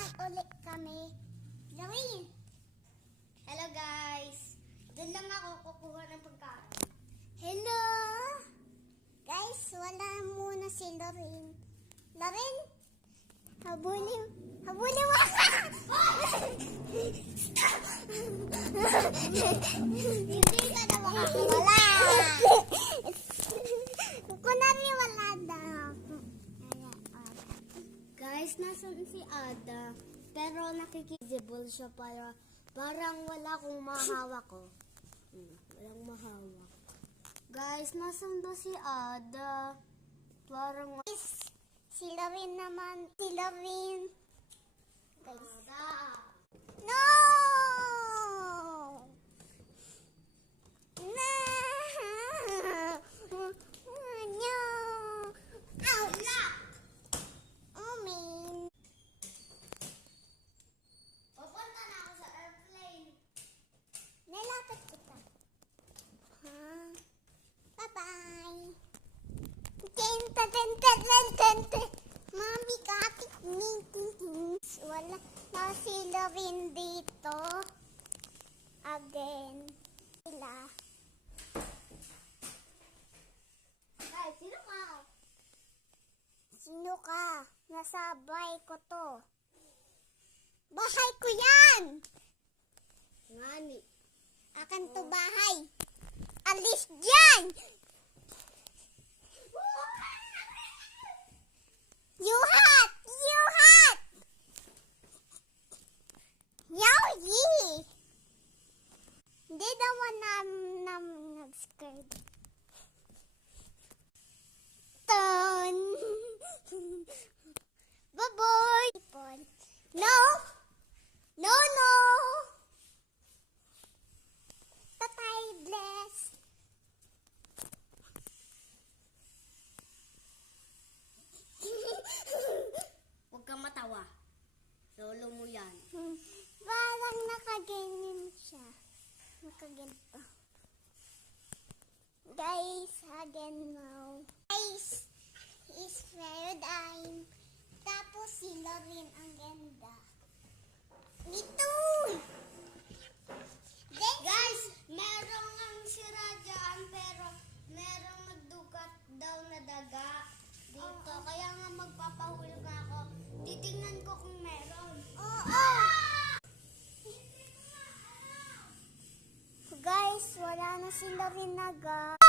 naman ulit kami. Lawin! Hello guys! Doon lang ako kukuha ng pagkain. Hello! Guys, wala muna si Lorin. Lorin? Habulin mo ako! Hindi ka na makakawala! Kunwari wala daw. Guys, nasan si Ada? Pero nakikisible siya para parang wala akong mahawak ko. Walang mahawak. Guys, nasan ba si Ada? Parang... Si Lorin naman. Si Lorin. Guys. Ada! No! No! No! Ouch! Oh, man. Papunta na ako sa airplane. Nilapit kita. Huh? Bye-bye. Mami, kapit meeting. Wala na si Lorin dito. Again. Sila. Guys, sino ka? Sino ka? Nasabay ko to. Bahay ko yan! Ngani. Akan to bahay. Alis dyan! Yuhat! Yuhat! Yowie! Hindi naman nag-skirt. Ton! Bye-bye! No! No, no! Tatay, bless! Huwag kang matawa. Lolo mo yan. Parang nakaganyan siya. Nakaganto. Guys, again now. Guys, is paradigm. Tapos si Lorin ang ganda. Nito! Guys, merong ang sira dyan, pero merong nagdugat daw na daga dito. Kaya nga magpapahulog ako. Titingnan ko kung meron. Oo! Guys, wala na si Lorin naga.